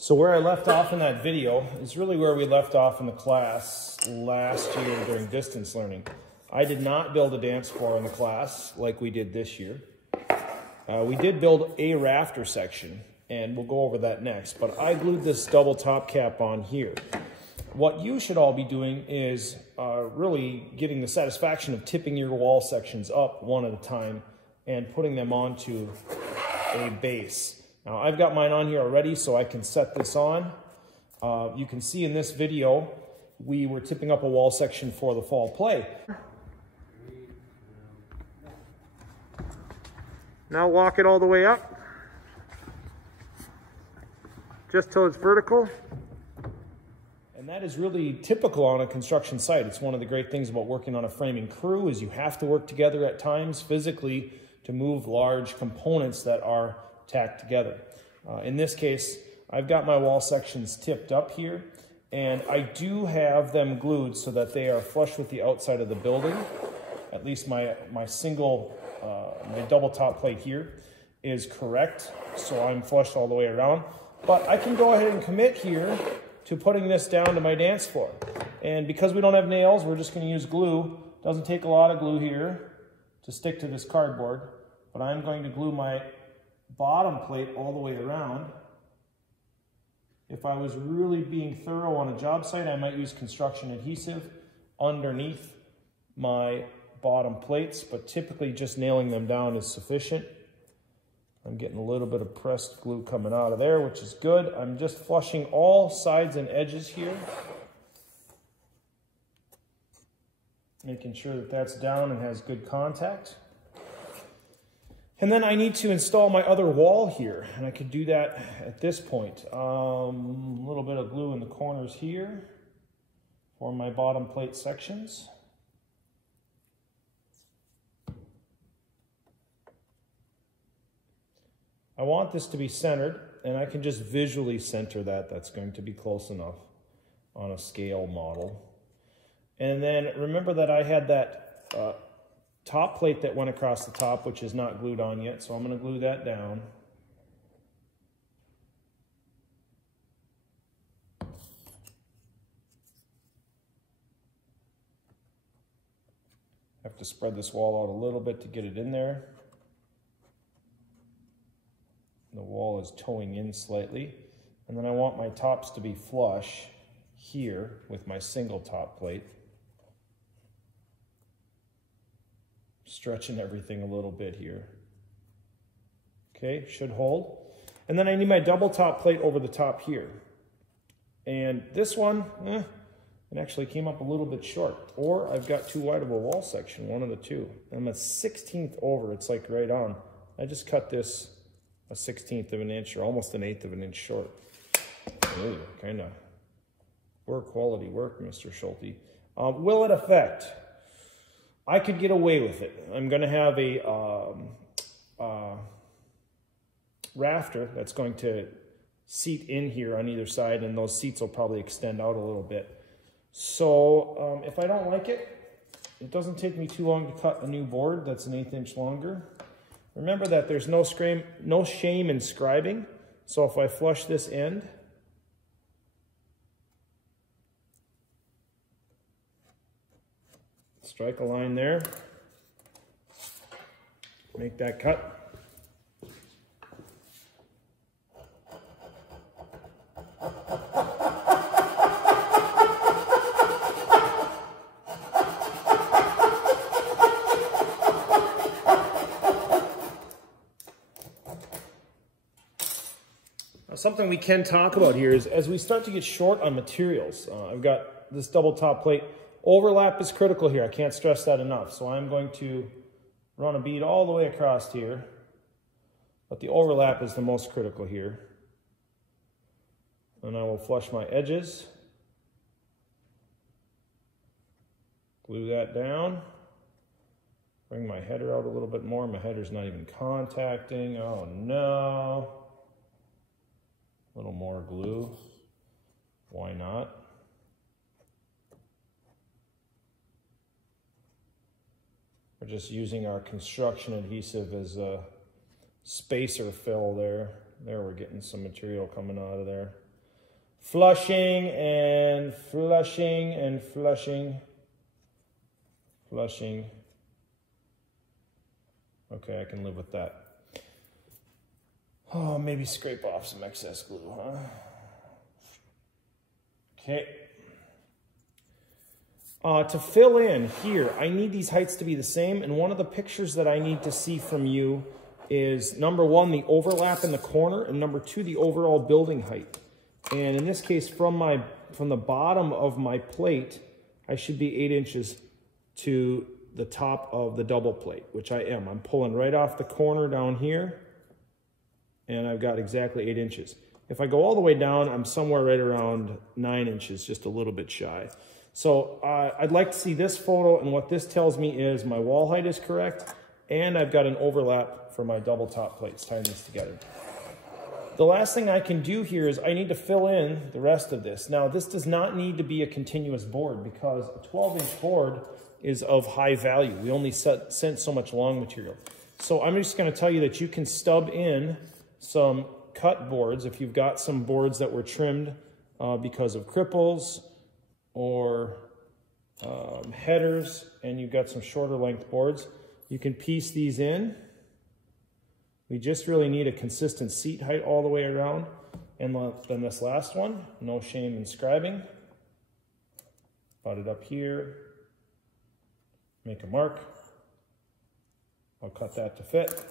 So where I left off in that video is really where we left off in the class last year during distance learning. I did not build a dance floor in the class like we did this year. We did build a rafter section, and we'll go over that next, but I glued this double top cap on here. What you should all be doing is really getting the satisfaction of tipping your wall sections up one at a time and putting them onto a base. Now I've got mine on here already, so I can set this on. You can see in this video, we were tipping up a wall section for the fall play. Now walk it all the way up, just till it's vertical. And that is really typical on a construction site. It's one of the great things about working on a framing crew is you have to work together at times physically to move large components that are tacked together. In this case, I've got my wall sections tipped up here, and I do have them glued so that they are flush with the outside of the building. At least my double top plate here is correct, so I'm flush all the way around. But I can go ahead and commit here to putting this down to my dance floor. And because we don't have nails, we're just going to use glue. Doesn't take a lot of glue here to stick to this cardboard, but I'm going to glue my bottom plate all the way around. If I was really being thorough on a job site, I might use construction adhesive underneath my bottom plates, but typically just nailing them down is sufficient. I'm getting a little bit of pressed glue coming out of there, which is good. I'm just flushing all sides and edges here, making sure that that's down and has good contact. And then I need to install my other wall here, and I could do that at this point. A little bit of glue in the corners here for my bottom plate sections. I want this to be centered, and I can just visually center that. That's going to be close enough on a scale model. And then remember that I had that top plate that went across the top, which is not glued on yet, so I'm going to glue that down. Have to spread this wall out a little bit to get it in there. The wall is toeing in slightly, and then I want my tops to be flush here with my single top plate. Stretching everything a little bit here. Okay, should hold. And then I need my double top plate over the top here. And this one, it actually came up a little bit short. Or I've got too wide of a wall section, one of the two. I'm a 16th over, it's like right on. I just cut this a 16th of an inch or almost an 1/8 of an inch short. Ooh, kind of poor quality work, Mr. Schulte. Will it affect? I could get away with it. I'm going to have a rafter that's going to seat in here on either side, and those seats will probably extend out a little bit. So if I don't like it, it doesn't take me too long to cut a new board that's an 1/8 inch longer. Remember that there's no shame in scribing. So if I flush this end, strike a line there, make that cut. Now, something we can talk about here is as we start to get short on materials, I've got this double top plate. Overlap is critical here. I can't stress that enough. So I'm going to run a bead all the way across here, but the overlap is the most critical here. And I will flush my edges. Glue that down. Bring my header out a little bit more. My header's not even contacting. Oh no. A little more glue. Why not? We're just using our construction adhesive as a spacer fill there. There, we're getting some material coming out of there. flushing and flushing and flushing. Flushing. Okay, I can live with that. Oh, maybe scrape off some excess glue, huh? Okay. To fill in here, I need these heights to be the same, and one of the pictures that I need to see from you is number one, the overlap in the corner, and number two, the overall building height. And in this case, from the bottom of my plate, I should be 8 inches to the top of the double plate, which I am. I'm pulling right off the corner down here, and I've got exactly 8 inches. If I go all the way down, I'm somewhere right around 9 inches, just a little bit shy. So I'd like to see this photo, and what this tells me is my wall height is correct, and I've got an overlap for my double top plates, tying these together. The last thing I can do here is I need to fill in the rest of this. Now, this does not need to be a continuous board because a 12-inch board is of high value. We only sent so much long material. So I'm just going to tell you that you can stub in some cut boards if you've got some boards that were trimmed because of cripples or headers, and you've got some shorter length boards. You can piece these in. We just really need a consistent seat height all the way around. And then this last one, no shame in scribing. Put it up here. Make a mark. I'll cut that to fit.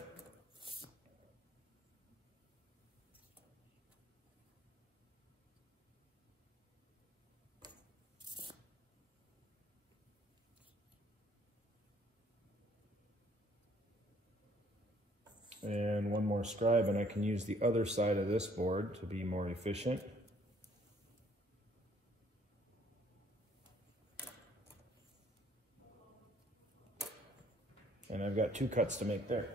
And one more scribe, and I can use the other side of this board to be more efficient. And I've got 2 cuts to make there.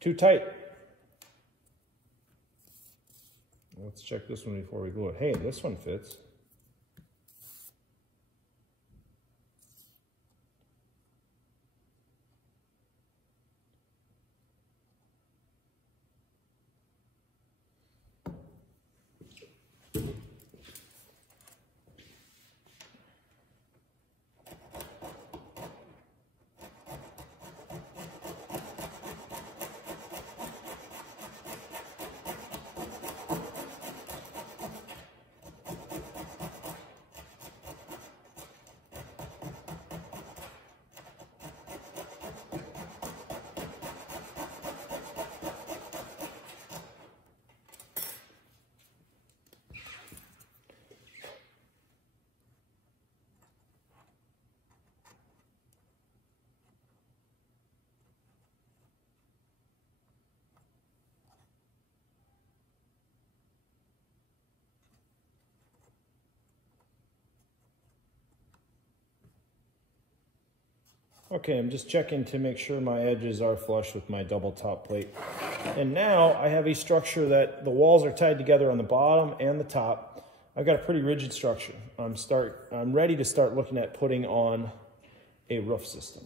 Too tight. Let's check this one before we glue it. Hey, this one fits. Okay, I'm just checking to make sure my edges are flush with my double top plate. And now I have a structure that the walls are tied together on the bottom and the top. I've got a pretty rigid structure. I'm ready to start looking at putting on a roof system.